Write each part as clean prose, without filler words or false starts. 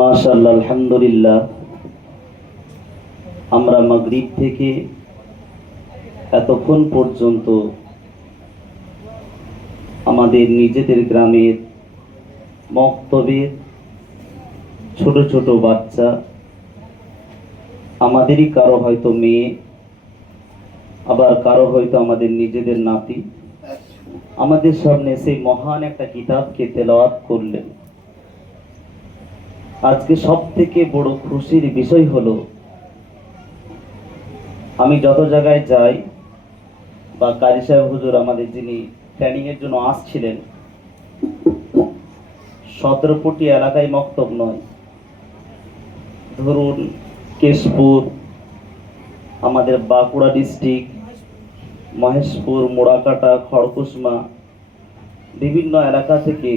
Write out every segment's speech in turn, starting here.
মাশাআল্লাহ, আলহামদুলিল্লাহ। আমরা মাগরিব থেকে এতক্ষণ পর্যন্ত আমাদের নিজেদের গ্রামের মক্তবের ছোট ছোট বাচ্চা, আমাদেরই কারো হয়তো মেয়ে, আবার কারো হয়তো আমাদের নিজেদের নাতি, আমাদের সামনে সেই মহান একটা কিতাবকে তেলাওয়াত করলেন। আজকে সব থেকে বড় খুশির বিষয় হলো, আমি যত জায়গায় যাই বা কারি সাহেব হুজুর আমাদের যিনি ট্রেনিং এর জন্য আসছিলেন, 17 এলাকায় মক্তব নয়, ধরুন কেশপুর, আমাদের বাঁকুড়া ডিস্ট্রিক্ট, মহেশপুর, মোড়াকাটা, খড়কুসমা, বিভিন্ন এলাকা থেকে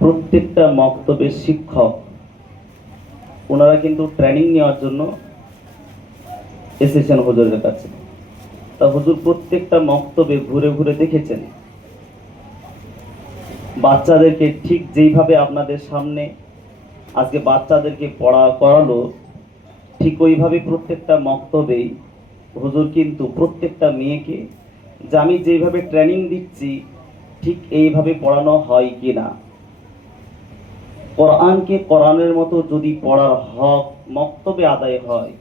প্রত্যেকটা মক্তবের শিক্ষক ওনারা কিন্তু ট্রেনিং নেওয়ার জন্য এসেছেন হুজুরের কাছে। তা হুজুর প্রত্যেকটা মক্তবে ঘুরে ঘুরে দেখেছেন বাচ্চাদেরকে ঠিক যেইভাবে আপনাদের সামনে আজকে বাচ্চাদেরকে পড়া করালো, ঠিক ওইভাবে প্রত্যেকটা মক্তবেই হুজুর কিন্তু প্রত্যেকটা মেয়েকে যে আমি যেইভাবে ট্রেনিং দিচ্ছি ঠিক এইভাবে পড়ানো হয় কিনা, কোরআনকে কোরআনের মতো যদি পড়ার হক মক্তবে আদায় হয়,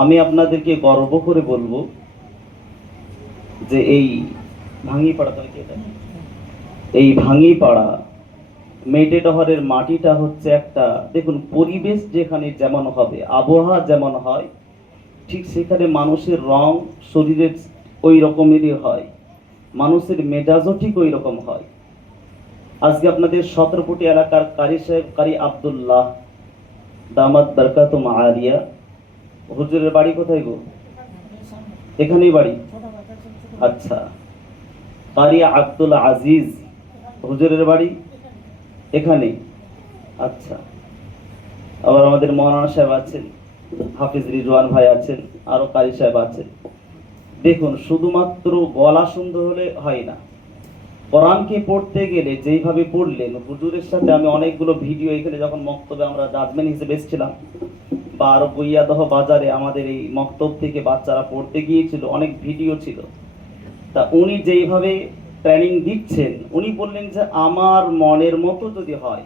আমি আপনাদেরকে গর্ব করে বলবো যে এই ভাঙ্গিপাড়া মেটেডহরের মাটিটা হচ্ছে একটা, দেখুন পরিবেশ যেখানে যেমন হবে, আবহাওয়া যেমন হয়, ঠিক সেখানে মানুষের রং শরীরের ওই রকমেরই হয়, মানুষের মেজাজও ঠিক ওই রকম হয়। আজকে আপনাদের 17 এলাকার কারি সাহেব কারি আব্দুল্লাহ দামাত বরকাতুম আলিয়া হুজুরের বাড়ি কোথায় গো? এখানেই বাড়ি। আচ্ছা, কারি আব্দুল আজিজ হুজুরের বাড়ি এখানে। আচ্ছা, আবার আমাদের মৌলানা সাহেব আছেন, হাফিজ রিজওয়ান ভাই আছেন, আরো কারি সাহেব আছেন। দেখুন, শুধুমাত্র গলা সুন্দর হলে হয় না, কোরআনকে পড়তে গেলে যেইভাবে পড়লেন হুজুরের সাথে। আমি অনেকগুলো ভিডিও এখানে যখন মক্তবে আমরা জাজমেন্ট হিসেবে এসেছিলাম, বা আরো বইয়াদহ বাজারে আমাদের এই মক্তব থেকে বাচ্চারা পড়তে গিয়েছিল, অনেক ভিডিও ছিল। তা উনি যেইভাবে ট্রেনিং দিচ্ছেন, উনি বললেন যে আমার মনের মতো যদি হয়,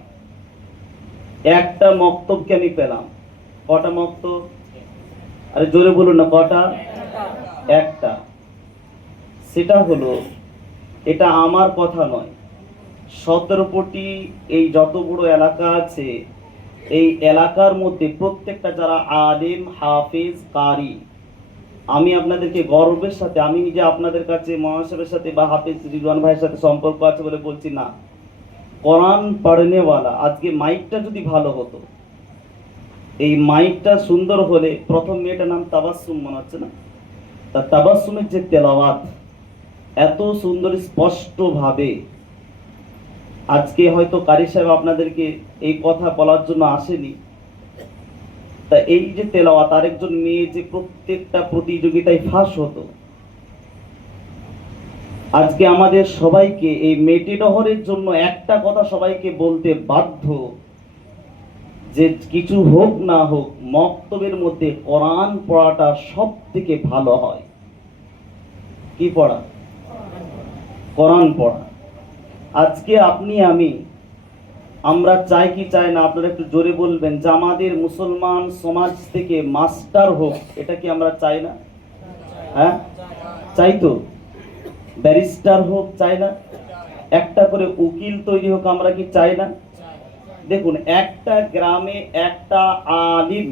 একটা মক্তবকে আমি পেলাম। কটা মক্তব? আরে জোরে বলুন না, কটা? একটা। সেটা হলো, এটা আমার কথা নয়, 17 এই যত বড় এলাকা আছে, এই এলাকার মধ্যে প্রত্যেকটা যারা আলেম, হাফেজ, কারি, আমি আপনাদেরকে গর্বের সাথে, আমি নিজে আপনাদের কাছে মহাসাবের সাথে বা হাফেজ রিজওয়ান ভাইয়ের সাথে সম্পর্ক আছে বলে বলছি না, কোরআন পড়নেওয়ালা। আজকে মাইকটা যদি ভালো হতো, এই মাইকটা সুন্দর হলে, প্রথম মেয়েটার নাম তাবাসসুম মনে হচ্ছে না, তা তাবাসসুমের যে তেলাওয়াত এত সুন্দর স্পষ্ট ভাবে, আজকে হয়তো কারি সাহেব আপনাদেরকে এই কথা বলার জন্য আসেনি। তা এই যে তেলাওয়াত, আরেকজন মেয়ে যে প্রত্যেকটা প্রতিযোগিতায় ফার্স্ট হতো, আজকে আমাদের সবাইকে এই মেটেডহরের জন্য একটা কথা সবাইকে বলতে বাধ্য, যে কিছু হোক না হোক মক্তবের মধ্যে কোরআন পড়াটা সব থেকে ভালো হয়। কি পড়া? কোরআন পড়া। আজকে আপনি আমি, আমরা চাই কি চাই না? আপনারা একটু জোরে বলবেন যে আমাদের মুসলমান সমাজ থেকে মাস্টার হোক, এটা কি আমরা চাই না? হ্যাঁ, চাই তো। ব্যারিস্টার হোক, চাই না? একটা করে উকিল তৈরি হোক, আমরা কি চাই না? দেখুন, একটা গ্রামে একটা আলিম,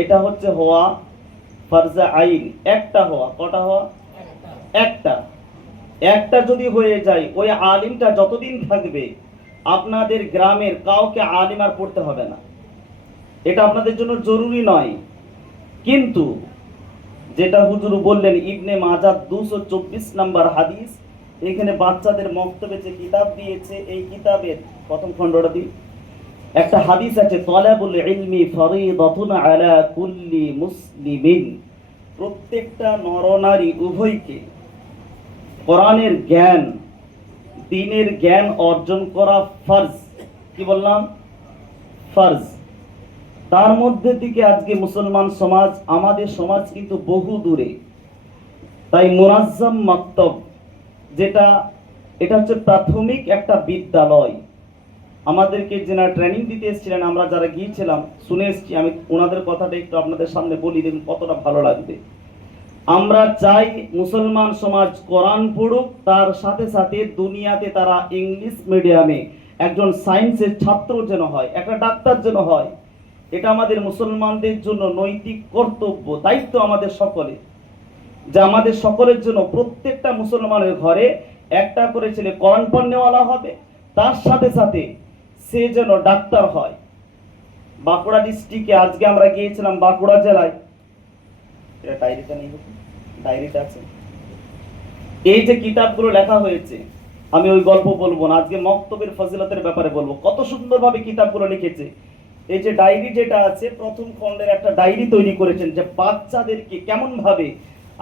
এটা হচ্ছে হওয়া ফরজে আইন। একটা হওয়া, কটা হওয়া? একটা। একটা যদি হয়ে যায়, ওই আলিমটা যতদিন থাকবে আপনাদের গ্রামের কাউকে আলিম আর পড়তে হবে না। এটা আপনাদের জন্য জরুরি নয়। কিন্তু যেটা হুজুর বললেন, ইবনে মাজাহ 224 নম্বর হাদিস, এখানে বাচ্চাদের মক্তবে যে কিতাব দিয়েছে, এই কিতাবের প্রথম খণ্ডটা দিই, একটা হাদিস আছে, তালাবুল ইলমি ফরিদাতুন আলা কুল্লি মুসলিমিন। প্রত্যেকটা নরনারী উভয়কে কোরআনের জ্ঞান, দ্বীনের জ্ঞান অর্জন করা ফরজ। কি বললাম? ফরজ, তার মধ্যে থেকে আজকে মুসলমান সমাজ, আমাদের সমাজ কিন্তু বহু দূরে। তাই মুনাজ্জাম মাকতাব যেটা, এটা হচ্ছে প্রাথমিক একটা বিদ্যালয়। আমাদেরকে যারা ট্রেনিং দিতে এসেছিলেন, আমরা যারা গিয়েছিলাম শুনে এসেছি, আমি ওনাদের কথাটা একটু আপনাদের সামনে বলি, দেখুন কতটা ভালো লাগবে। আমরা চাই মুসলমান সমাজ কোরআন পড়ুক, তার সাথে সাথে দুনিয়াতে তারা ইংলিশ মিডিয়ামে একজন সায়েন্সের ছাত্র যেন হয়, একটা ডাক্তার যেন হয়। এটা আমাদের মুসলমানদের জন্য নৈতিক কর্তব্য, দায়িত্ব আমাদের সকলের, যে আমাদের সকলের জন্য প্রত্যেকটা মুসলমানের ঘরে একটা করে ছেলে কোরআন পড়নেওয়ালা হবে, তার সাথে সাথে সে যেন ডাক্তার হয়। বাঁকুড়া ডিস্ট্রিক্টে আজকে আমরা গিয়েছিলাম, বাঁকুড়া জেলায়, এটা ডায়েরিটা নেই, ডায়েরিটা আছে, এই যে কিতাবগুলো লেখা হয়েছে, আমি ওই গল্প বলবো না, আজকে মক্তবের ফজিলতের ব্যাপারে বলবো, কত সুন্দরভাবে কিতাবগুলো লিখেছে। এই যে ডায়েরি যেটা আছে, প্রথম খণ্ডের একটা ডায়েরি তৈরি করেছেন, যে বাচ্চাদেরকে কেমন ভাবে,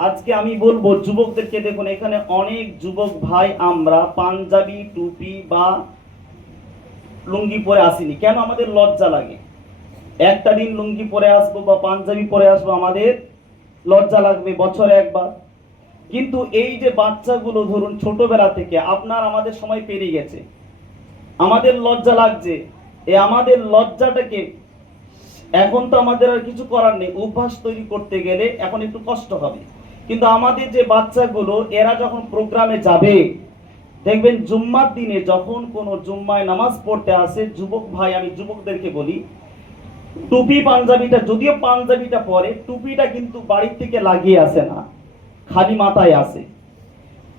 আজকে আমি বলবো যুবকদেরকে, দেখুন এখানে অনেক যুবক ভাই আমরা পাঞ্জাবি টুপি বা লুঙ্গি পরে আসিনি, কেন? আমাদের লজ্জা লাগে। একটা দিন লুঙ্গি পরে আসবো বা পাঞ্জাবি পরে আসবো, আমাদের লজ্জা লাগবে বছরে একবার। কিন্তু এই যে বাচ্চাগুলো ধরুন ছোটবেলা থেকে, আপনার আমাদের সময় পেরিয়ে গেছে, আমাদের লজ্জা লাগছে, এই আমাদের লজ্জাটাকে এখন তো আমাদের আর কিছু করার নেই, অভ্যাস তৈরি করতে গেলে এখন একটু কষ্ট হবে। কিন্তু আমাদের যে বাচ্চাগুলো, এরা যখন প্রোগ্রামে যাবে, দেখবেন জুম্মার দিনে যখন কোনো জুম্মায় নামাজ পড়তে আসে যুবক ভাই, আমি যুবকদেরকে বলি, টুপি পাঞ্জাবিটা, যদিও পাঞ্জাবিটা পরে, টুপিটা কিন্তু বাড়ির থেকে লাগিয়ে আসে না, খালি মাথায় আসে।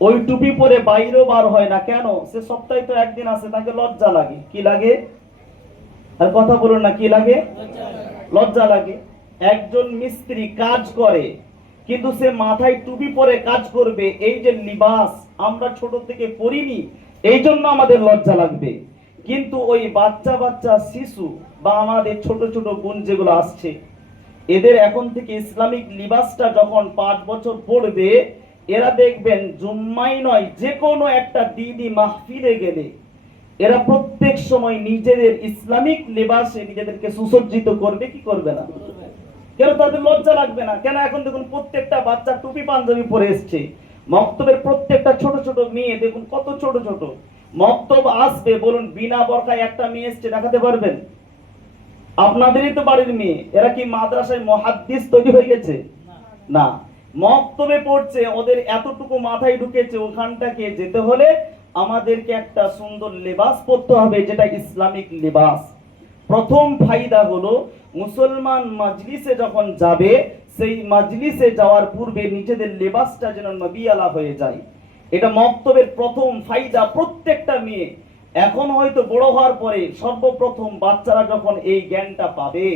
ওই টুপি পরে বাইরেও বার হয় না, কেন? সে সপ্তাহে তো একদিন আসে, তাকে লজ্জা লাগে। কি লাগে? আর কথা বলুন না, কি লাগে? লজ্জা লাগে। একজন মিস্ত্রি কাজ করে, কিন্তু সে মাথায় টুপি পরে কাজ করবে, এই যে লিবাস আমরা ছোট থেকে পরিনি, এই জন্য আমাদের লজ্জা লাগবে। কিন্তু ওই বাচ্চা বাচ্চা শিশু বা আমাদের ছোট ছোট বোন যেগুলো আসছে, এদের এখন থেকে ইসলামিক লিবাসটা যখন 5 বছর পড়বে, এরা দেখবেন জুম্মাই নয়, যে কোনো একটা দিদি মাহফিলে গেলে এরা প্রত্যেক সময় নিজেদের ইসলামিক লিবাসে নিজেদেরকে সুসজ্জিত করবে, কি করবে না? কেন? তাদের লজ্জা লাগবে না। কেন? এখন দেখুন প্রত্যেকটা বাচ্চা টুপি পাঞ্জাবি পরে এসছে। মক্তবের প্রত্যেকটা ছোট ছোট মেয়ে দেখুন কত ছোট ছোট, মক্তব আসবে, বলুন বিনা বরকায় একটা মেয়ে এসছে, দেখাতে পারবেন? আপনাদেরই তো বাড়ির মেয়ে, এরা কি মাদ্রাসায় মুহাদ্দিস তৈরি হয়ে গেছে? না, মক্তবে পড়ছে, ওদের এতটুকু মাথায় ঢুকেছে, ওখানটাকে যেতে হলে আমাদেরকে একটা সুন্দর লেবাস পরতে হবে, যেটা ইসলামিক লেবাস। প্রথম ফায়দা হলো, মুসলমান মাজলিসে যখন যাবে, সেই মাজলিসে যাওয়ার পূর্বে নিজেদের লেবাসটা যেন নবিয়ালা হয়ে যায়। এটা মক্তবের প্রথম ফায়দা। প্রত্যেকটা মেয়ে এখন হয়তো বড় হওয়ার পরে সর্বপ্রথম বাচ্চারা যখন এই জ্ঞানটা পাবে,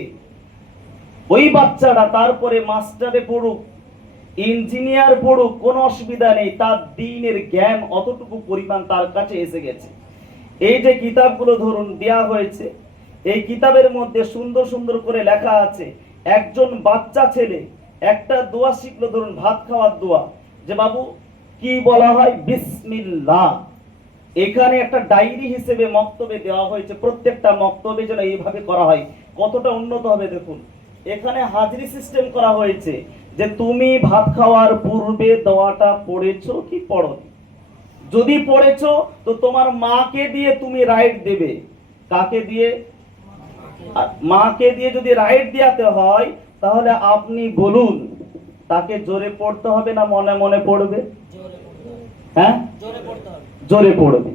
ওই বাচ্চারা তারপরে মাস্টারে পড়ুক, ইঞ্জিনিয়ার পড়ুক, কোনো অসুবিধা নেই, তার দ্বীনের জ্ঞান অতটুকু পরিমাণ তার কাছে এসে গেছে। এই যে কিতাবগুলো ধরুন দেয়া হয়েছে, এই কিতাবের মধ্যে সুন্দর সুন্দর করে লেখা আছে। একজন বাচ্চা ছেলে একটা দোয়া শিখলো, ধরুন ভাত খাওয়ার দোয়া, যে বাবু কি বলা হয়? বিসমিল্লাহ। এখানে একটা ডায়েরি হিসেবে মক্তবে দেওয়া হয়েছে, প্রত্যেকটা মক্তবে যেন এইভাবে করা হয়। কতটা উন্নত হবে দেখুন। এখানে হাজরি সিস্টেম করা হয়েছে, যে তুমি ভাত খাওয়ার পূর্বে দোয়াটা পড়েছো কি পড়োনি? যদি পড়েছো তো তোমার মাকে দিয়ে তুমি রাইট দেবে। কাকে দিয়ে? মাকে দিয়ে যদি রাইট দিয়াতে হয়, তাহলে আপনি বলুন, তাকে জোরে পড়তে হবে না মনে মনে পড়বে? হ্যাঁ, জোরে পড়বে।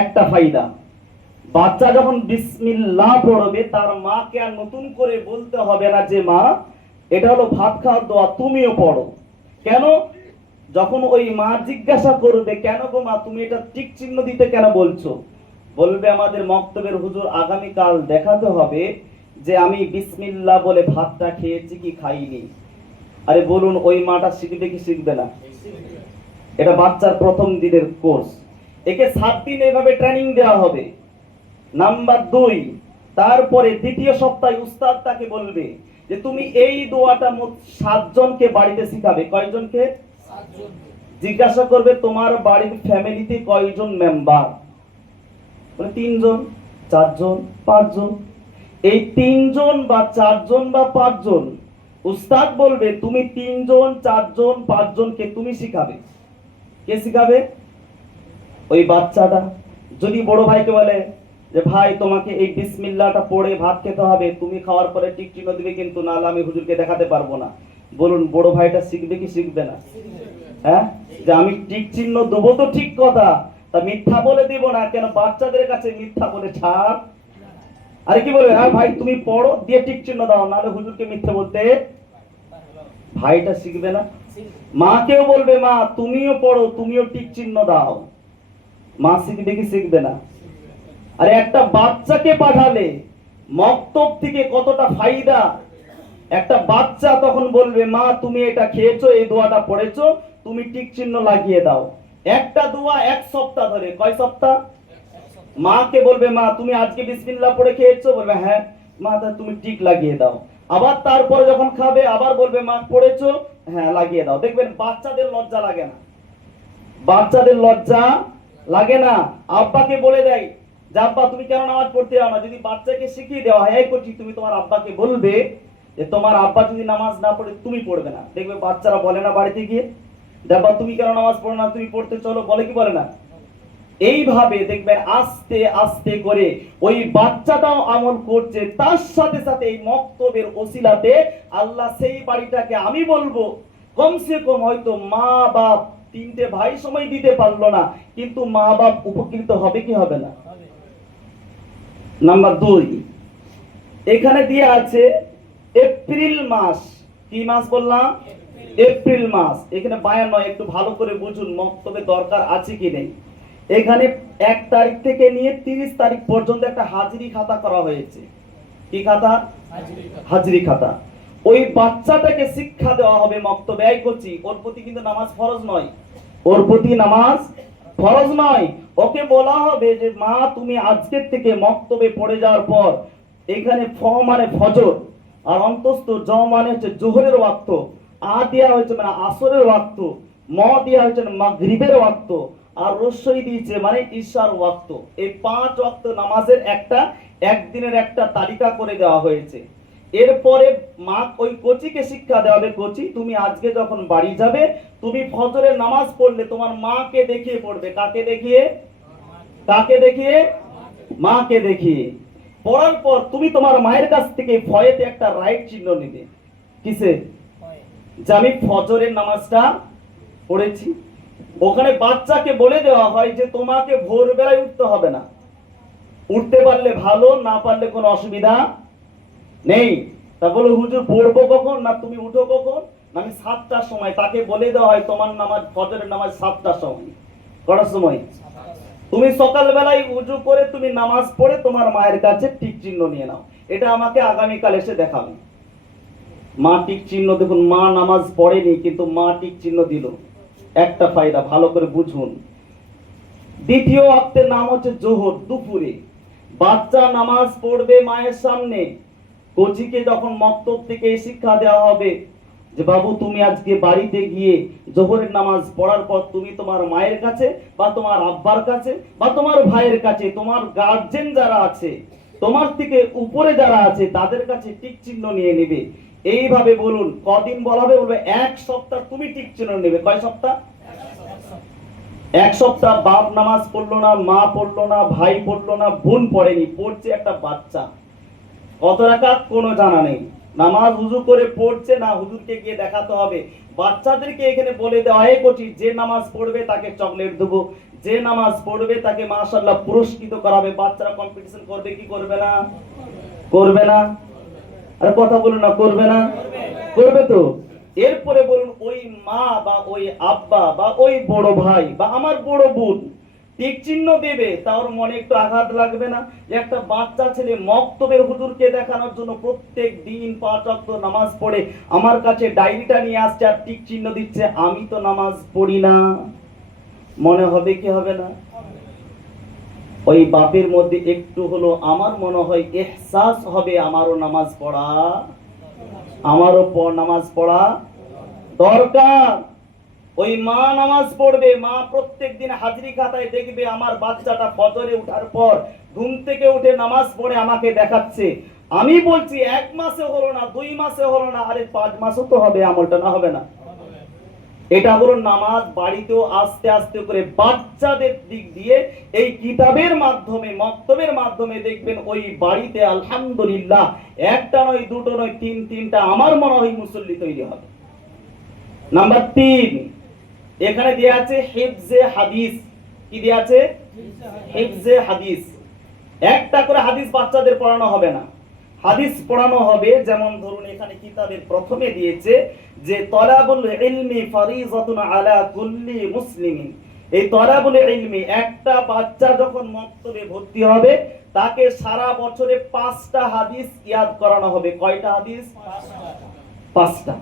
একটা ফায়দা, বাচ্চা যখন বিসমিল্লাহ পড়বে, তার মাকে আর নতুন করে বলতে হবে না যে মা এটা হলো ভাত খাওয়ার দোয়া, তুমিও পড়ো। কেন? যখন ওই মা জিজ্ঞাসা করবে, কেন গো মা তুমি এটা টিক চিহ্ন দিতে কেন বলছো, বলবে আমাদের মক্তবের হুজুর আগামীকাল দেখাতে হবে যে আমি বিসমিল্লাহ বলে ভাতটা খেয়েছি কি খাইনি। আরে বলুন, ওই মাটা শিখবে কি শিখবে না? এটা বাচ্চার প্রথম দিনের কোর্স, একে 7 দিন এইভাবে ট্রেনিং দেওয়া হবে। নাম্বার 2, তারপরে দ্বিতীয় সপ্তাহে উস্তাদ তাকে বলবে যে তুমি এই দোয়াটা মোট 7 জনকে বাড়িতে শিখাবে। কয়জনকে? 7 জন। জিজ্ঞাসা করবে তোমার বাড়ির ফ্যামিলিতে কয়জন মেম্বার? মানে 3 জন, 4 জন, 5 জন। এই তিনজন বা চারজন বা পাঁচজন, উস্তাদ বলবে তুমি তিনজন চারজন পাঁচজনকে তুমি শিখাবে। কে শিখাবে? ওই বাচ্চাটা। যদি বড় ভাইকে বলে যে ভাই তোমাকে এই বিসমিল্লাহটা পড়ে ভাত খেতে হবে, তুমি খাওয়ার পরে টিক চিহ্ন দিবে, কিন্তু নাহলে আমি হুজুরকে দেখাতে পারবো না। বলুন বড় ভাইটা শিখবে কি শিখবে না? হ্যাঁ, যে আমি টিক চিহ্ন দেবো তো ঠিক কথা, তা মিথ্যা বলে দিব না কেন? বাচ্চাদের কাছে মিথ্যা বলে ছাড়। আরে কি বলবে, হ্যাঁ ভাই তুমি পড়ো দিয়ে টিক চিহ্ন দাও, নাহলে হুজুরকে মিথ্যা বলতে। ভাইটা শিখবে না? মাকেও বলবে মা তুমিও পড়ো, তুমিও টিক চিহ্ন দাও। মা শিখবে কি শিখবে না? আরে একটা বাচ্চাকে পাঠালে মক্তব থেকে কতটা ফায়দা। একটা বাচ্চা তখন বলবে মা তুমি এটা খেয়েছো, এই দোয়াটা পড়েছো, তুমি টিক চিহ্ন লাগিয়ে দাও। একটা দোয়া এক সপ্তাহ ধরে। কয় সপ্তাহ? মাকে বলবে মা তুমি আজকে বিসমিল্লাহ পড়ে খেয়েছো, বলবে হ্যাঁ। মা তা তুমি টিক লাগিয়ে দাও। আবার তারপরে যখন খাবে আবার বলবে মা পড়েছো, হ্যাঁ লাগিয়ে দাও। দেখবেন বাচ্চাদের লজ্জা লাগে না, বাচ্চাদের লজ্জা লাগে না। আব্বাকে বলে দেয় যে আব্বা তুমি কেন নামাজ পড়তে যাও না? যদি বাচ্চাকে শিখিয়ে দেওয়া হয়, এই করছি তুমি তোমার আব্বাকে বলবে যে তোমার আব্বা যদি নামাজ না পড়ে তুমি পড়বে না। দেখবে বাচ্চারা বলে না বাড়িতে গিয়ে, আব্বা তুমি কেন নামাজ পড়ো না, তুমি পড়তে চলো, বলে কি বলে না? এইভাবে দেখবেন আস্তে আস্তে করে ওই বাচ্চাটাও আমল করছে, তার সাথে সাথে এই মক্তবের ওসিলাতে আল্লাহ সেই বাড়িটাকে, আমি বলবো কমসে কম হয়তো মা বাপ তিনটে ভাই সময় দিতে পারলো না, কিন্তু মা বাপ উপকৃত হবে কি হবে না? নাম্বার 2, এখানে দিয়ে আছে এপ্রিল মাস। কি মাস বললাম? এপ্রিল মাস। এখানে বায়ান নয়, একটু ভালো করে বুঝুন মক্তবে দরকার আছে কি নেই। এখানে 1 তারিখ থেকে নিয়ে 30 তারিখ পর্যন্ত একটা হাজিরি খাতা করা হয়েছে। কি খাতা? হাজিরি খাতা। ওই বাচ্চাটাকে শিক্ষা দেওয়া হবে মক্তবে। এই করছি ওর প্রতি কিন্তু নামাজ ফরজ নয়, ওর প্রতি নামাজ ফরজ নয়। ওকে বলা হবে যে মা তুমি আজকের থেকে মক্তবে পড়ে যাওয়ার পর এখানে ফ মানে ফজর, আর অন্তস্থ জ মানে হচ্ছে জোহরের ওয়াক্ত, আ দেওয়া হয়েছে মানে আসরের ওয়াক্ত, ম দেওয়া হয়েছে মাগরিবের ওয়াক্ত, আর রস্যই দিয়েছে মানে ঈশার ওয়াক্ত। এই 5 ওয়াক্ত নামাজের একটা একদিনের একটা তালিকা করে দেওয়া হয়েছে। এরপরে মা ওই কোচিকে শিক্ষা দেওয়া হবে, কোচি তুমি আজকে যখন বাড়ি যাবে তুমি ফজরের নামাজ পড়লে তোমার মাকে দেখিয়ে পড়বে। কাকে দেখিয়ে? কাকে দেখিয়ে? মাকে দেখিয়ে। পড়ার পর তুমি তোমার মায়ের কাছ থেকে ফয়েতে একটা রাইট চিহ্ন নেবে। কিসে? যে আমি ফজরের নামাজটা পড়েছি। ওখানে বাচ্চাকে বলে দেওয়া হয় যে তোমাকে ভোরবেলায় উঠতে হবে না, উঠতে পারলে ভালো, না পারলে কোনো অসুবিধা নেই। তা বলো হুজুর পড়বো কখন? না তুমি উঠো কখন? না আমি 7টার সময়। তাকে বলে দেওয়া হয় তোমার নামাজ ফজরের নামাজ 7টার সময়। কটার সময়? তুমি সকালবেলায় উজু করে তুমি নামাজ পড়ে তোমার মায়ের কাছে টিক চিহ্ন নিয়ে নাও। এটা আমাকে আগামীকাল এসে দেখাবে। মা টিক চিহ্ন, দেখুন মা নামাজ পড়েনি কিন্তু মা টিক চিহ্ন দিল। একটা ফায়দা ভালো করে বুঝুন। দ্বিতীয় ওয়াক্তের নাম হচ্ছে জোহর, দুপুরে। বাচ্চা নামাজ পড়বে মায়ের সামনে। কোচিকে যখন মক্তব থেকে শিক্ষা দেওয়া হবে যে বাবু তুমি আজকে বাড়িতে গিয়ে জোহরের নামাজ পড়ার পর তুমি তোমার মায়ের কাছে বা তোমার আব্বার কাছে বা তোমার ভাইয়ের কাছে, তোমার গার্জেন যারা আছে, তোমার থেকে উপরে যারা আছে তাদের কাছে টিক চিহ্ন নিয়ে নেবে। এইভাবে বলুন কদিন বলা হবে? বলবে 1 সপ্তাহ তুমি টিক চিহ্ন নেবে। কয় সপ্তাহ? 1 সপ্তাহ। বাপ নামাজ পড়লো না, মা পড়লো না, ভাই পড়লো না, বোন পড়েনি, পড়ছে একটা বাচ্চা। কত রাকাত কোনো জানা নেই, নামাজ উজু করে পড়ছে না, হুজুরকে গিয়ে দেখাতে হবে। বাচ্চাদেরকে এখানে বলে দেওয়া হয় কোচি যে নামাজ পড়বে তাকে চকলেট দেবো, যে নামাজ পড়বে তাকে মাশাআল্লাহ পুরস্কৃত করাবে। বাচ্চারা কম্পিটিশন করবে কি করবে না? করবে না? আরে কথা বলুন না, করবে না? করবে তো। এরপরে বলুন ওই মা বা ওই আব্বা বা ওই বড় ভাই বা আমার বড় বোন টিক চিহ্ন দেবে, তার মনে একটু আঘাত লাগবে না যে একটা বাচ্চা ছেলে মক্তবের হুজুরকে দেখানোর জন্য প্রত্যেক দিন 5 ওয়াক্ত নামাজ পড়ে আমার কাছে ডায়েরিটা নিয়ে আসছে আর টিক চিহ্ন দিচ্ছে, আমি তো নামাজ পড়ি না। মনে হবে কি হবে না? ওই বাপের মধ্যে একটু হলো আমার মনে হয় ইহসাস হবে, আমারও নামাজ পড়া, আমারও নামাজ পড়া দরকার। ওই মা নামাজ পড়বে, মা প্রত্যেক দিন হাজিরি খাতায় দেখবে আমার বাচ্চাটা ফজরে ওঠার পর ঘুম থেকে উঠে নামাজ পড়ে আমাকে দেখাচ্ছে। আমি বলছি 1 মাসে হলো না, 2 মাসে হলো না, আরে 5 মাসও তো হবে, আমলটা না হবে না? এটা হলো নামাজ বাড়িতেও আস্তে আস্তে করে বাচ্চাদের দিক দিয়ে এই কিতাবের মাধ্যমে, মক্তবের মাধ্যমে দেখবেন ওই বাড়িতে আলহামদুলিল্লাহ একটা নয়, দুটো নয়, তিনটা আমার মনে হয় মুসল্লি তৈরি হবে। নাম্বার 3, এখানে দেয়া আছে হিফজে হাদিস। কি দেয়া আছে? হিফজে হাদিস। একটা করে হাদিস বাচ্চাদের পড়ানো হবে না, হাদিস পড়ানো হবে যেমন ধরুন এখানে কিতাবের প্রথমে দিয়েছে যে তলাবুল ইলমি ফারিজাতুন আলা কুল্লি মুসলিমিন। এই তলাবুল ইলমি, একটা বাচ্চা যখন মক্তবে ভর্তি হবে তাকে সারা বছরে 5টা হাদিস ইয়াদ করানো হবে। কয়টা হাদিস? 5টা।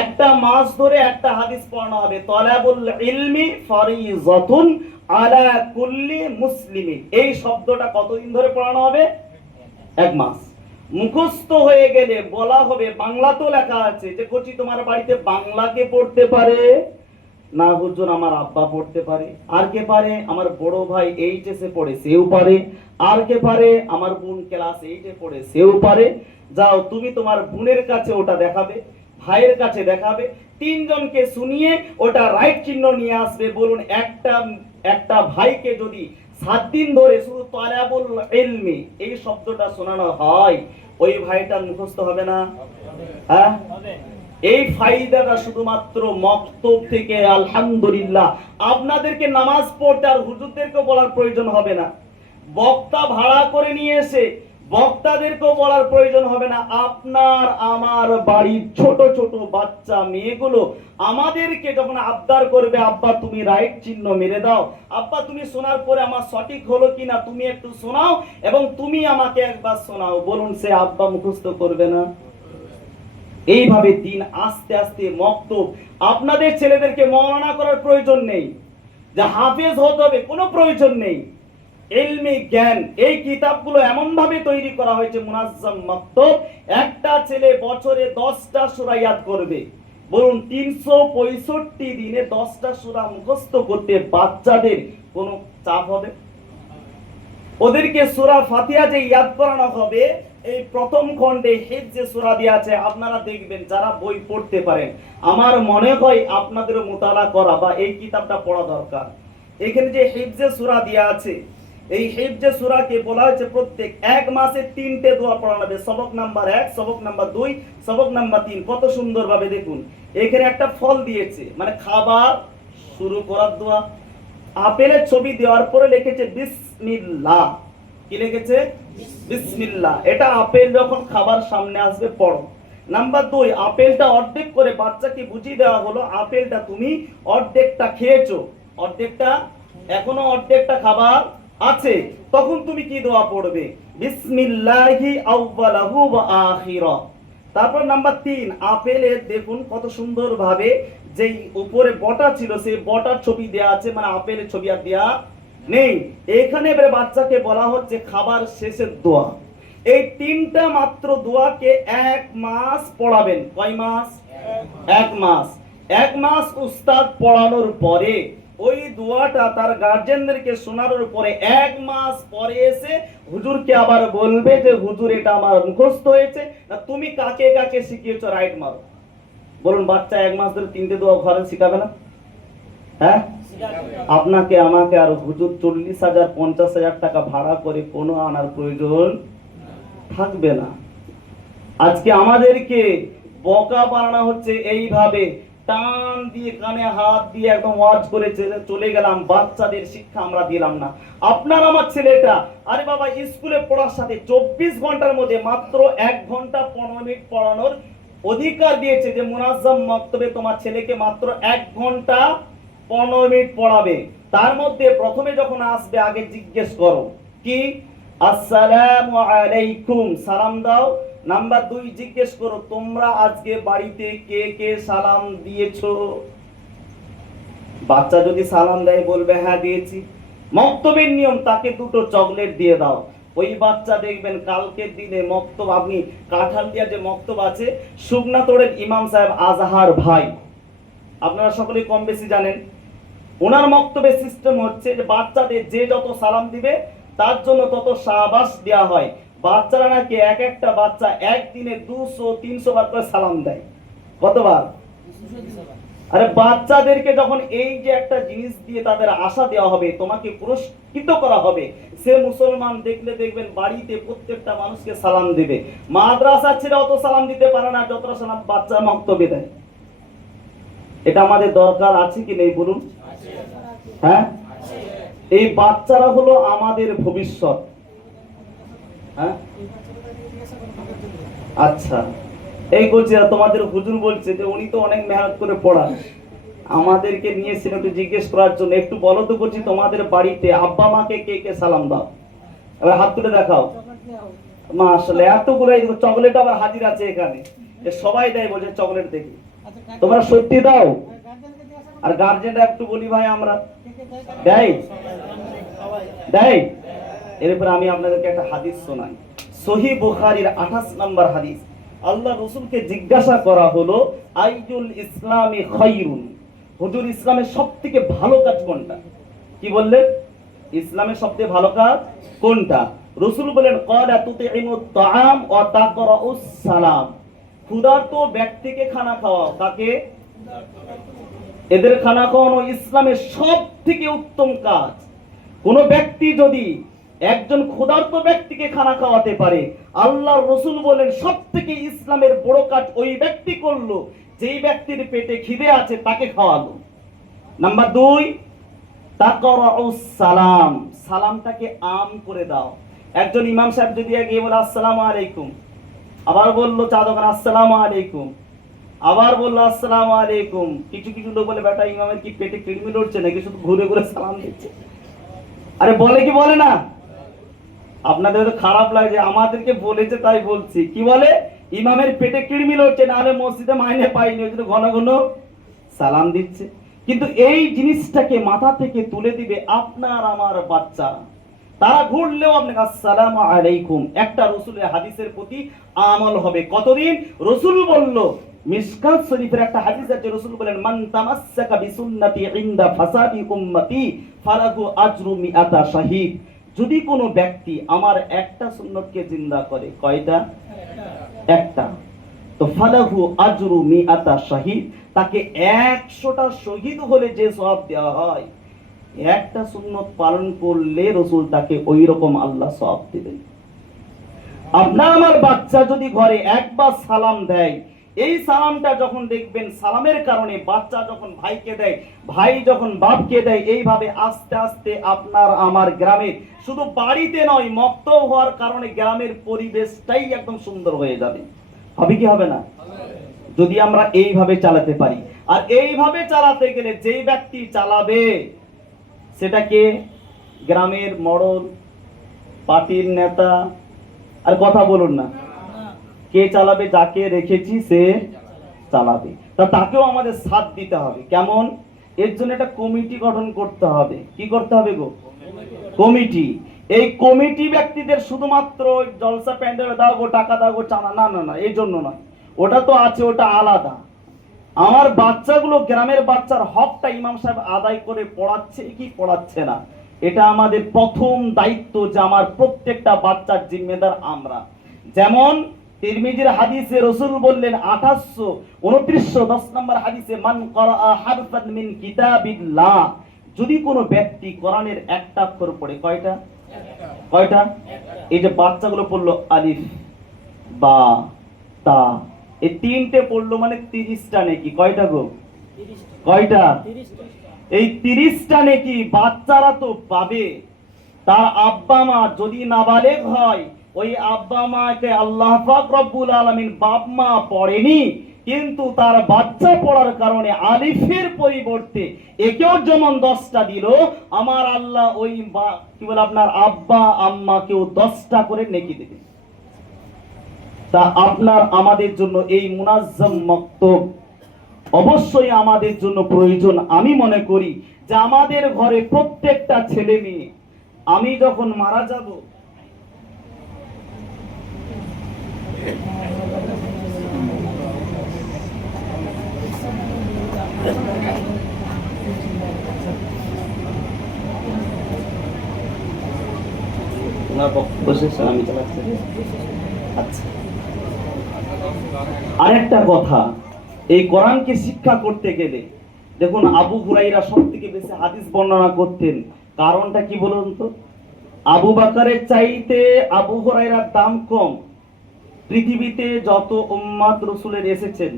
একটা মাস ধরে একটা হাদিস পড়ানো হবে। তলাবুল ইলমি ফারিজাতুন আলা কুল্লি মুসলিমিন, এই শব্দটা কতদিন ধরে পড়ানো হবে? 1 মাস। মুখস্থ হয়ে গেলে বলা হবে, বাংলা তো লেখা আছে যে কোচি তোমার বাড়িতে বাংলাকে পড়তে পারে না? হুজুর আমার আব্বা পড়তে পারে। আর কে পারে? আমার বড় ভাই এইচএসে পড়ে, সেও পারে। আর কে পারে? আমার বোন ক্লাস 8-এ পড়ে, সেও পারে। যাও তুমি তোমার বোনের কাছে ওটা দেখাবে, ভাইয়ের কাছে দেখাবে, 3 জনকে শুনিয়ে ওটা রাইট চিহ্ন নিয়ে আসবে। বলুন একটা ভাইকে যদি 7 দিন ধরে শুধু তলাবুল ইলমি এই শব্দটা শোনানো হয়, ওই ভাইটার মুখস্থ হবে না? হ্যাঁ, এই ফায়দাটা শুধুমাত্র মক্তব থেকে। আলহামদুলিল্লাহ, আপনাদেরকে নামাজ পড়তে আর হুজুরদেরকে বলার প্রয়োজন হবে না, বক্তা ভাড়া করে নিয়ে এসে বক্তাদেরকেও বলার প্রয়োজন হবে না। আপনার আমার বাড়ির ছোট ছোট বাচ্চা মেয়েগুলো আমাদেরকে যখন আবদার করবে, আব্বা তুমি রাইট চিহ্ন মেরে দাও, আব্বা তুমি শোনার পরে আমার সঠিক হলো কিনা তুমি একটু শোনাও এবং তুমি আমাকে একবার শোনাও, বলুন সে আব্বা মুখস্থ করবে না? এইভাবে দিন আস্তে আস্তে মক্তব। আপনাদের ছেলেদেরকে মাওলানা করার প্রয়োজন নেই, যে হাফেজ হতে হবে কোনো প্রয়োজন নেই। ইলমি জ্ঞান এই কিতাবগুলো এমন ভাবে তৈরি করা হয়েছে মুনাজ্জাম মক্তব, একটা ছেলে বছরে 10টা সূরা ইয়াদ করবে। বলুন 365 দিনে 10টা সূরা মুখস্থ করতে বাচ্চাদের কোনো চাপ হবে? ওদেরকে সূরা ফাতিহা যে ইয়াদ করানো হবে, এই প্রথম খণ্ডে হিফজে সূরা দেয়া আছে। আপনারা দেখবেন যারা বই পড়তে পারেন, আমার মনে হয় আপনাদেরও মুতালা করা বা এই কিতাবটা পড়া দরকার। এখানে যে হিফজে সূরা দেয়া আছে, এই হিফজে সূরাকে বলা হয়েছে প্রত্যেক 1 মাসে 3টে দোয়া পড়ানো হবে। সবক নাম্বার 1, সবক নাম্বার 2, সবক নাম্বার 3। কত সুন্দরভাবে দেখুন এখানে একটা ফল দিয়েছে, মানে খাবার শুরু করার দোয়া। আপেলের ছবি দেওয়ার পরে লিখেছে বিসমিল্লাহ। কি লিখেছে? বিসমিল্লাহ। এটা আপেল যখন খাবার সামনে আসবে পড়ো। নাম্বার 2, আপেলটা অর্ধেক করে বাচ্চাকে বুঝিয়ে দেওয়া হলো, আপেলটা তুমি অর্ধেকটা খেয়েছো, অর্ধেকটা এখনো অর্ধেকটা খাবার আছে, তখন তুমি কি দোয়া পড়বে? বিসমিল্লাহি আউয়ালাহু ওয়া আখিরা। তারপর নাম্বার 3, আপেলের দেখুন কত সুন্দর ভাবে যেই উপরে বটা ছিল সেই বটার ছবি দেয়া আছে, মানে আপেলের ছবি আর দেয়া নেই। এখানে এবারে বাচ্চাকে বলা হচ্ছে খাবার শেষের দোয়া। এই 3টা মাত্র দোয়াকে 1 মাস পড়াবেন। কয় মাস? 1 মাস। 1 মাস উস্তাদ পড়ানোর পরে ওই দোয়াটা তার গার্জেনদেরকে শোনানোর পরে 1 মাস পরে এসে হুজুরকে আবার বলবে যে হুজুর এটা আমার মুখস্থ হয়েছে না, তুমি কাকে কাকে শিখিয়েছো রাইট মারো। বলুন বাচ্চা 1 মাস ধরে 3টে দোয়া ঘরে শিখাবে না? হ্যাঁ, আপনাকে আমাকে আর হুজুর 40,000 50,000 টাকা ভাড়া করে কোনো আনার প্রয়োজন থাকবে না। আজকে আমাদেরকে বোকা বানানো হচ্ছে এইভাবে, টান দিয়ে কানে হাত দিয়ে একদম ওয়াজ করে চলে গেলাম, বাচ্চাদের শিক্ষা আমরা দিলাম না। আপনার আমার ছেলেটা, আরে বাবা স্কুলে পড়ার সাথে 24 ঘন্টার মধ্যে মাত্র 1 ঘন্টা 15 মিনিট পড়ানোর অধিকার দিয়েছে, যে মুনাজ্জাম মক্তবে তোমার ছেলেকে মাত্র 1 ঘন্টা 15 মিনিট পড়াবে। তার মধ্যে প্রথমে যখন আসবে আগে জিজ্ঞেস করো কি? আসসালামু আলাইকুম, সালাম দাও। নাম্বার 2, জিজ্ঞেস করো তোমরা আজকে বাড়িতে কে কে সালাম দিয়েছো? বাচ্চা যদি সালাম দেয় বলবে হ্যাঁ দিয়েছি। মক্তবের নিয়ম, তাকে 2টো চকলেট দিয়ে দাও। ওই বাচ্চা দেখবেন কালকের দিনে মক্তব, আপনি কাঁঠাল দিয়া যে মক্তব আছে, শুকনাতোড়ের ইমাম সাহেব আজহার ভাই, আপনারা সকলেই কম বেশি জানেন। ওনার মক্তবের সিস্টেম হচ্ছে যে বাচ্চাদের যে যত সালাম দিবে তার জন্য তত শাবাশ দেওয়া হয়। বাচ্চারা নাকি এক একটা বাচ্চা একদিনে 200-300 বার করে সালাম দেয়। কতবার? আরে বাচ্চাদেরকে যখন এই যে একটা জিনিস দিয়ে তাদের আশা দেওয়া হবে, তোমাকে পুরস্কৃত করা হবে, সে মুসলমান দেখলে দেখবেন বাড়িতে প্রত্যেকটা মানুষকে সালাম দিবে। মাদ্রাসা ছেড়ে অত সালাম দিতে পারে না যতটা সালাম বাচ্চা মক্তবে দেয়। এটা আমাদের দরকার আছে কি নেই বলুন? হ্যাঁ, এই বাচ্চারা হলো আমাদের ভবিষ্যৎ। হ্যাঁ, আচ্ছা, এই বলছি তোমাদের হুজুর বলছে যে উনি তো অনেক মেহনত করে পড়ান, আমাদেরকে নিয়েছিল একটু জিজ্ঞেস করার জন্য। একটু বলো তো বলছি, তোমাদের বাড়িতে আব্বা মাকে কে কে সালাম দাও? এবার হাত তুলে দেখাও। মাশাআল্লাহ, এতগুলো চকলেট আবার হাজির আছে এখানে, সবাই দেয় বলছে চকলেট দেখি। তোমরা সত্যি দাও? আর গার্জেনরা একটু বলি ভাই, আমরা দেয় দেয়। এরপর আমি আপনাদেরকে একটা হাদিস শোনাই, সহিহ বুখারীর 28 নম্বর হাদিস। আল্লাহ রাসূলকে জিজ্ঞাসা করা হলো, আইয়ুল ইসলামি খায়রুন, হুজুর ইসলামের সবথেকে ভালো কাজ কোনটা? কি বললেন? ইসলামের সবথেকে ভালো কাজ কোনটা? রাসূল বলেন, ক্বালা তুতিমুত তাআম ওয়া তাকরাউস সালাম, ক্ষুধার্ত ব্যক্তিকে খানা খাওয়াও। কাকে? এদের খানা খাওয়ানো ইসলামের সবথেকে উত্তম কাজ। কোন ব্যক্তি যদি একজন ক্ষুধার্ত ব্যক্তিকে খানা খাওয়াতে পারে, আল্লাহর রাসূল বলেন সবথেকে ইসলামের বড় কাজ ওই ব্যক্তি করলো যেই ব্যক্তির পেটে খিদে আছে তাকে খাওয়ালো। নাম্বার 2, তাকরাউস সালাম, সালামটাকে আম করে দাও। একজন ইমাম সাহেব যদি গিয়ে বলে আসসালামু আলাইকুম, আবার বললো চা দোকান আসসালামু আলাইকুম, আবার বললো আসসালামু আলাইকুম, কিছু কিছু লোক বলে বেটা ইমামের কি পেটে কৃমি লড়ছে নাকি, শুধু ঘুরে ঘুরে সালাম দিচ্ছে। আরে বলে কি বলে না? আপনাদের তো খারাপ লাগে, আমাদেরকে বলেছে তাই বলছি। কি বলে? ইমামের পেটে কৃমি লড়ছে, নাহলে মসজিদে মাইনে পাইনি, ওই জন্য ঘন ঘন সালাম দিচ্ছে। কিন্তু এই জিনিসটাকে মাথা থেকে তুলে দিবে আপনার আমার বাচ্চা, তারা ঘুরলেও আপনাকে আসসালামু আলাইকুম, একটা রাসূলের হাদিসের প্রতি আমল হবে। কতদিন? রাসূল বলল, মিশকাত শরীফের একটা হাদিস আছে, রাসূল বলেন, মান তামাসসাকা বিসুন্নতি ইনদা ফাসাদি উম্মতি ফালাহু আজরু মিআতা শাহীদ, যদি কোনো ব্যক্তি আমার একটা সুন্নতকে জিন্দা করে, কয়টা? একটা, তো ফালাহু আজরু মিআতা শাহীদ, তাকে 100টা শহীদ হলে যে সওয়াব দেওয়া হয়, একটা সুন্নত পালন করলে রাসূল তাকে ওই রকম আল্লাহ সওয়াব দিবেন। আপনার আমার বাচ্চা যদি ঘরে একবার সালাম দেয়, এই সালামটা যখন দেখবেন সালামের কারণে বাচ্চা যখন ভাইকে দেয়, ভাই যখন বাপকে দেয়, এইভাবে আস্তে আস্তে আপনার আমার গ্রামে, শুধু বাড়িতে নয়, মক্তব হওয়ার কারণে গ্রামের পরিবেশটাই একদম সুন্দর হয়ে যাবে। হবে কি হবে না? যদি আমরা এইভাবে চালাতে পারি। আর এইভাবে চালাতে গেলে যেই ব্যক্তি চালাবে সেটাকে গ্রামের মডল, পার্টির নেতা, আর কথা বলুন না, কে চালাবে? যাকে রেখেছি সে চালাবে। তা তাকেও আমাদের সাথ দিতে হবে। কেমন? এর জন্য একটা কমিটি গঠন করতে হবে। কি করতে হবে গো? কমিটি। এই কমিটি ব্যক্তিদের শুধুমাত্র জলসা প্যান্ডেল দাও গো, টাকা দাও গো, চানা, না না না, এই জন্য নয়, ওটা তো আছে, ওটা আলাদা। আমার বাচ্চাগুলো, গ্রামের বাচ্চার হকটা ইমাম সাহেব আদায় করে পড়াচ্ছে কি পড়াচ্ছে না, এটা আমাদের প্রথম দায়িত্ব, যে আমার প্রত্যেকটা বাচ্চার জিম্মেদার আমরা। যেমন তিরমিজির হাদিসে রাসূল বললেন 2829 নম্বর হাদিসে, মান ক্বারা হারফান মিন কিতাবিল্লাহ, যদি কোনো ব্যক্তি কোরআনের একটা অক্ষর পড়ে, কয়টা? কয়টা? এই যে বাচ্চাগুলো পড়লো আলিফ, বা, তা, এই তিনটে পড়লো মানে 30টা নেকি। কয়টা গো? কয়টা? এই 30টা নেকি বাচ্চারা তো পাবে। তার আব্বা মা যদি নাবালেগ হয়, ওই আব্বা মাকে আল্লাহ পাক রব্বুল আলামিন বাপ মা পড়েনি, কিন্তু তার বাচ্চা পড়ার কারণে আলিফের পরিবর্তে একেও যেমন 10টা দিল, আমার আল্লাহ ওই কি বলে আপনার আব্বা আম্মাকেও 10টা করে নেকি দেবে। তা আপনার আমাদের জন্য এই মুনাজ্জাম মক্তব অবশ্যই আমাদের জন্য প্রয়োজন। আমি মনে করি যে আমাদের ঘরে প্রত্যেকটা ছেলে মেয়ে, আমি যখন মারা যাব, ওনার বক্তব্য শেষ, আমি চালাচ্ছি। আচ্ছা, আরেকটা কথা, এই কোরআনকে শিক্ষা করতে গেলে দেখুন, আবু হুরাইরা সব থেকে বেশি হাদিস বর্ণনা করতেন। কারণটা কি বলুন তো? আবু বকরের চাইতে আবু হুরাইরার দাম কম। পৃথিবীতে যত উম্মাত রসুলের এসেছেন,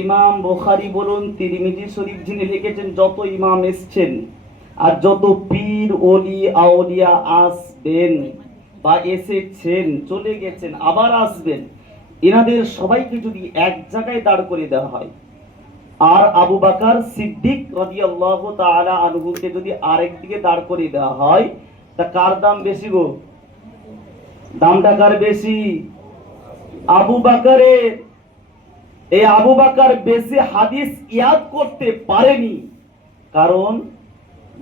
ইমাম বুখারী বলুন, তিরমিজি শরীফ যিনি লিখেছেন, যত ইমাম এসেছেন আর যত পীর ওলি আউলিয়া আসবেন বা এসেছেন, চলে গেছেন, আবার আসবেন, এনাদের সবাইকে যদি এক জায়গায় দাঁড় করে দেওয়া হয়, আর আবু বকর সিদ্দিক রাদিয়াল্লাহু তাআলা আনহুকে যদি আরেক দিকে দাঁড় করে দেওয়া হয়, তা কার দাম বেশি গো? দামটা কার বেশি? আবু বকরের। এই আবু বকর বেশি হাদিস ইয়াদ করতে পারেনি, কারণ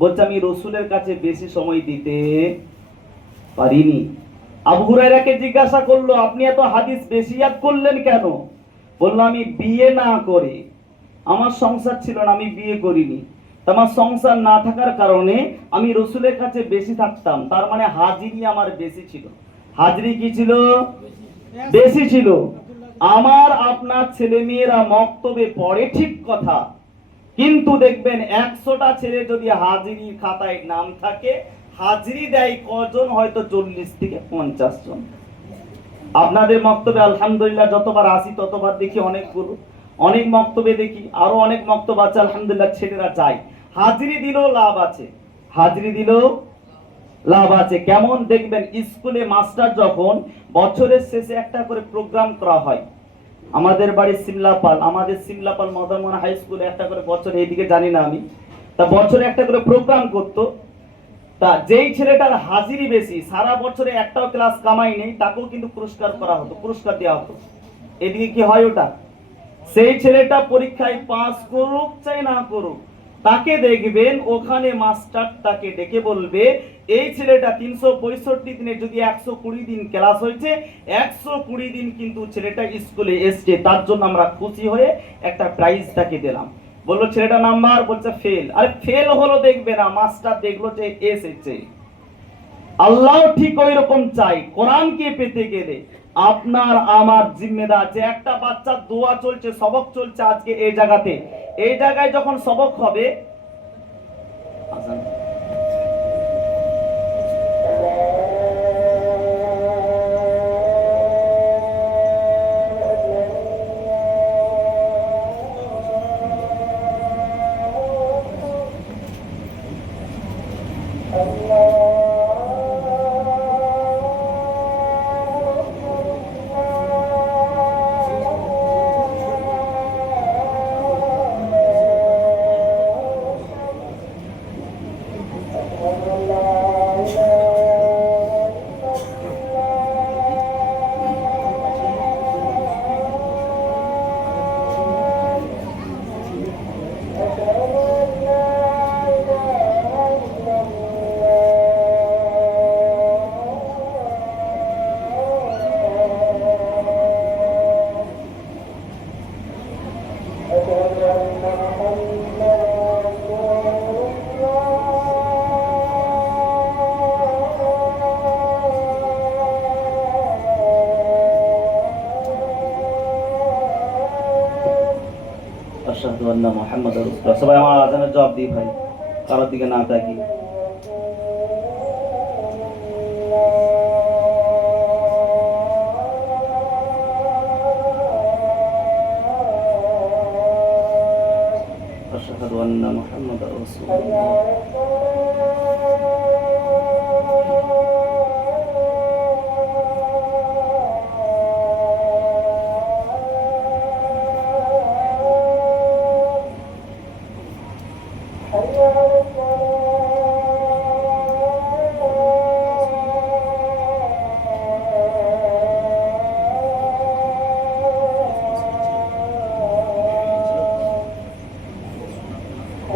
বলছে আমি রসুলের কাছে বেশি সময় দিতে পারিনি। আবু হুরায়রাকে জিজ্ঞাসা করলো, আপনি এত হাদিস বেশি ইয়াদ করলেন কেন? বললো, আমি বিয়ে না করে, আমার সংসার ছিল না, আমি বিয়ে করিনি, আমার সংসার না থাকার কারণে আমি রসুলের কাছে বেশি থাকতাম, তার মানে হাজিরি আমার বেশি ছিল। হাজিরি কি ছিল? বেশি ছিল। আমার আপনার ছেলে মেয়েরা মক্তবে পড়ে, ঠিক কথা, কিন্তু দেখবেন 100টা ছেলে যদি হাজিরির খাতায় নাম থাকে, হাজিরি দেয় কজন? হয়তো 40 থেকে 50 জন। আপনাদের মক্তবে আলহামদুলিল্লাহ যতবার আসি ততবার দেখি অনেকগুলো, অনেক মক্তবে দেখি আরো অনেক মক্তব আছে, আলহামদুলিল্লাহ ছেলেরা যায়, হাজিরি দিলেও লাভ আছে, হাজিরি দিলেও লাভ আছে। কেমন দেখবেন, স্কুলে মাস্টার যখন বছরের শেষে একটা করে প্রোগ্রাম করা হয়, আমাদের বাড়ি সিমলাপাল, আমাদের সিমলাপাল মদনমোহন হাই স্কুলে একটা করে বছরে, এইদিকে জানি না আমি, তা বছরে একটা করে প্রোগ্রাম করতো। তা যেই ছেলেটার হাজিরি বেশি, সারা বছরে একটাও ক্লাস কামাই নেই, তাকেও কিন্তু পুরস্কার করা হতো, পুরস্কার দেওয়া হতো। এদিকে কি হয় ওটা? সেই ছেলেটা পরীক্ষায় পাস করুক চাই না করুক, তাকে দেখবেন ওখানে মাস্টার তাকে ডেকে বলবে, এই ছেলেটা 365 দিনে যদি 120 দিন ক্লাস হয়েছে, 120 দিন কিন্তু ছেলেটা স্কুলে এসছে, তার জন্য আমরা খুশি হয়ে একটা প্রাইজ তাকে দিলাম। বললো ছেলেটা নাম্বার, বলছে ফেল। আরে ফেল হলো দেখবে না, মাস্টার দেখলো যে এসেছে। আল্লাহ ঠিক ওই রকম চাই, কোরআনকে পেতে গেলে আপনার আমার জিম্মেদার, যে একটা বাচ্চার দোয়া চলছে, সবক চলছে আজকে এই জায়গাতে, এই জায়গায় যখন সবক হবে, আশহাদু আন্না মুহাম্মাদুর রাসূলুল্লাহ। সবাই আমার আজানের জবাব দিই ভাই, কারোর দিকে না তাকিয়ে। আশহাদু আন্না মুহাম্মাদুর রাসূলুল্লাহ।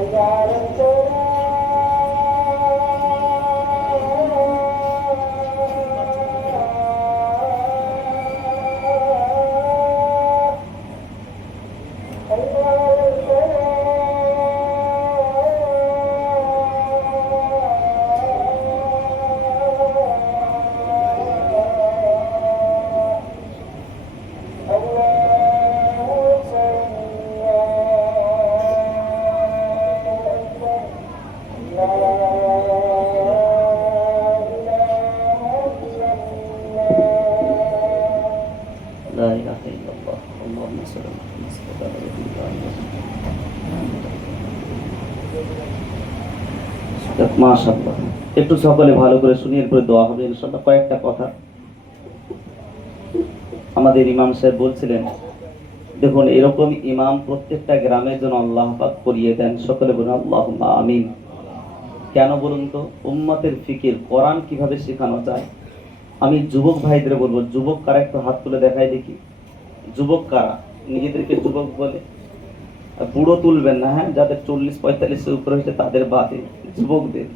Allah মাশাআল্লাহ, একটু সকলে ভালো করে শুনি, এরপরে দোয়া হবে ইনশাআল্লাহ। কয়েকটা কথা আমাদের ইমাম সাহেব বলছিলেন, দেখুন এরকম ইমাম প্রত্যেকটা গ্রামের জন্য আল্লাহ পাক করিয়ে দেন। সকলে বলুন আল্লাহুম্মা আমিন। কেন বলুন তো? উম্মতের ফিকির, কোরআন কিভাবে শেখানো যায়। আমি যুবক ভাইদের বলবো, যুবক কারা একটু হাত তুলে দেখাই দেখি। যুবক কারা নিজেদেরকে যুবক বলে? আর বুড়ো তুলবেন না, হ্যাঁ, যাদের 40-45 উপরে হয়েছে তাদের বাদে, যুবকদের।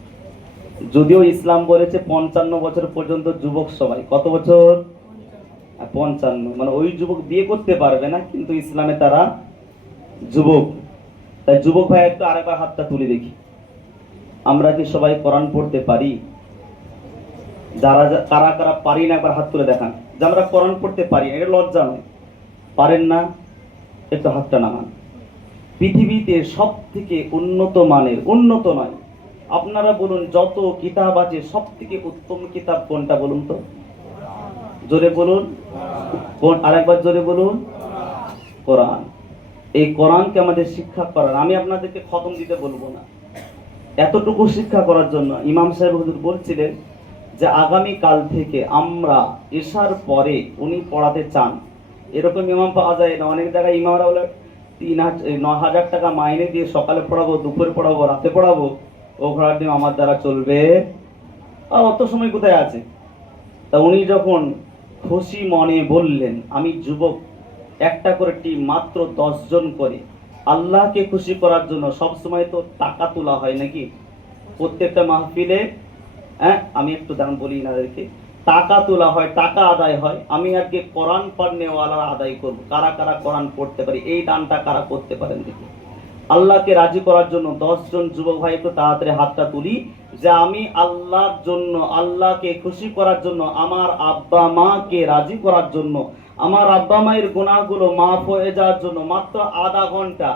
যদিও ইসলাম বলেছে 55 বছর পর্যন্ত যুবক সবাই। কত বছর? 55। মানে ওই যুবক বিয়ে করতে পারবে না, কিন্তু ইসলামে তারা যুবক। তাই যুবক ভাই একটু আরেকবার হাতটা তুলে দেখি। আমরা কি সবাই কোরআন পড়তে পারি? যারা কারা কারা পারি না একবার হাত তুলে দেখান, যে আমরা কোরআন পড়তে পারি না। এটা লজ্জা নয়, পারেন না একটু হাতটা নামান। পৃথিবীতে সব থেকে উন্নত মানের, উন্নত নয়, আপনারা বলুন যত কিতাব আছে সব থেকে উত্তম কিতাব কোনটা বলুন তো? জোরে বলুন কোন, আরেকবার জোরে বলুন। কোরআন। এই কোরআনকে আমাদের শিক্ষা করার, আমি আপনাদেরকে খতম দিতে বলবো না, এতটুকু শিক্ষা করার জন্য ইমাম সাহেব হুজুর বলছিলেন যে আগামী কাল থেকে আমরা এশার পরে উনি পড়াতে চান। এরকম ইমাম পাওয়া যায় না। অনেক জায়গায় ইমামরা বলে 9,000 টাকা মাইনে দিয়ে সকালে পড়াবো, দুপুরে পড়াবো, রাতে পড়াবো, ও ঘোড়ার ডিম আমার দ্বারা চলবে, অত সময় কোথায় আছে? তা উনি যখন খুশি মনে বললেন আমি যুবক, একটা করে টিম, মাত্র 10 জন করে, আল্লাহকে খুশি করার জন্য। সব সময় তো টাকা তোলা হয় নাকি প্রত্যেকটা মাহফিলে? হ্যাঁ, আমি একটু দাম বলি নাদেরকে, টাকা তোলা হয়, টাকা আদায় হয়। আমি আজকে কোরআন পড়নেওয়ালা আদায় করব। কারা কারা কোরআন পড়তে পারি, এই দানটা কারা করতে পারেন দেখি। আল্লাহকে রাজি করার জন্য 10 জন যুবক ভাই একটু তাড়াতাড়ি হাতটা তুলি, যে আমি আল্লাহর জন্য, আল্লাহকে খুশি করার জন্য, আমার আব্বা মাকে রাজি করার জন্য, আমার আব্বা মায়ের গুনাহগুলো মাফ হয়ে যাওয়ার জন্য মাত্র আধা ঘন্টা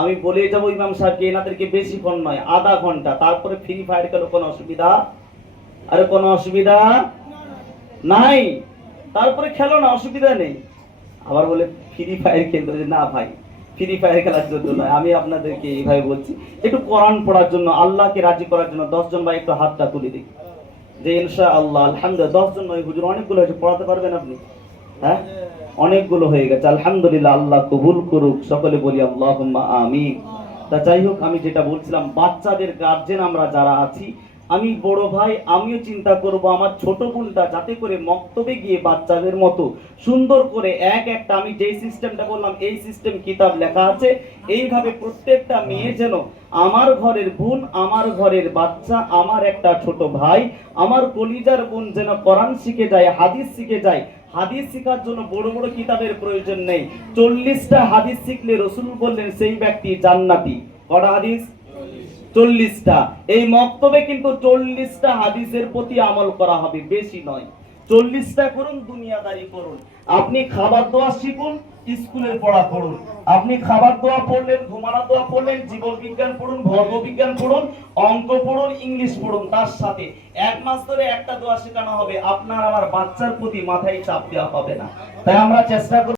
আমি বলে যাবো ইমাম সাহেবকে, এনাদেরকে বেশিক্ষণ নয়, আধা ঘন্টা। তারপরে ফ্রি ফায়ার খেলো, কোনো অসুবিধা? আরে কোনো অসুবিধা নাই, তারপরে খেলো না, অসুবিধা নেই। আবার বলে ফ্রি ফায়ার খেলতে, না ভাই, ফ্রি ফায়ার খেলার জন্য নয়, আমি আপনাদেরকে এইভাবে বলছি একটু কোরআন পড়ার জন্য, আল্লাহকে রাজি করার জন্য। 10 জন ভাই একটু হাতটা তুলে দিই, যে ইনশাআল্লাহ। আলহামদুলিল্লাহ, 10 জন নয় হুজুর, অনেকগুলো হয়েছে, পড়াতে পারবেন আপনি? হ্যাঁ, অনেকগুলো হয়ে গেছে, আলহামদুলিল্লাহ। আল্লাহ কবুল করুক, সকলে বলি আল্লাহুম্মা আমিন। তা যাই হোক, আমি যেটা বলছিলাম, বাচ্চাদের গার্জেন আমরা যারা আছি, আমি বড় ভাই, আমিও চিন্তা করব আমার ছোট বোনটা যাতে করে মক্তবে গিয়ে বাচ্চাদের মতো সুন্দর করে এক একটা, আমি যেই সিস্টেমটা বললাম এই সিস্টেম কিতাব লেখা আছে, এইভাবে প্রত্যেকটা মেয়ে যেন, আমার ঘরের বোন, আমার ঘরের বাচ্চা, আমার একটা ছোট ভাই, আমার কলিজার বোন যেন কোরআন শিখে যায়, হাদিস শিখে যায়। হাদিস শেখার জন্য বড় বড় কিতাবের প্রয়োজন নেই। 40টা হাদিস শিখলে রাসূল বললেন সেই ব্যক্তি জান্নাতি। কটা হাদিস? 40টা। এই মক্তবে কিন্তু 40টা হাদিসের প্রতি আমল করা হবে, বেশি নয়। 40টা করুন, দুনিয়াদারি করুন। আপনি খাবার দোয়া শিখুন, স্কুলের পড়া পড়ুন। আপনি খাবার দোয়া পড়লেন, ঘুমানোর দোয়া পড়লেন, জীবন বিজ্ঞান পড়ুন, ধর্ম বিজ্ঞান পড়ুন, অঙ্ক পড়ুন, ইংলিশ পড়ুন। তার সাথে 1 মাস ধরে একটা দোয়া শেখানো হবে, আপনার আমার বাচ্চার প্রতি মাথায় চাপ দেওয়া হবে না। তাই আমরা চেষ্টা করব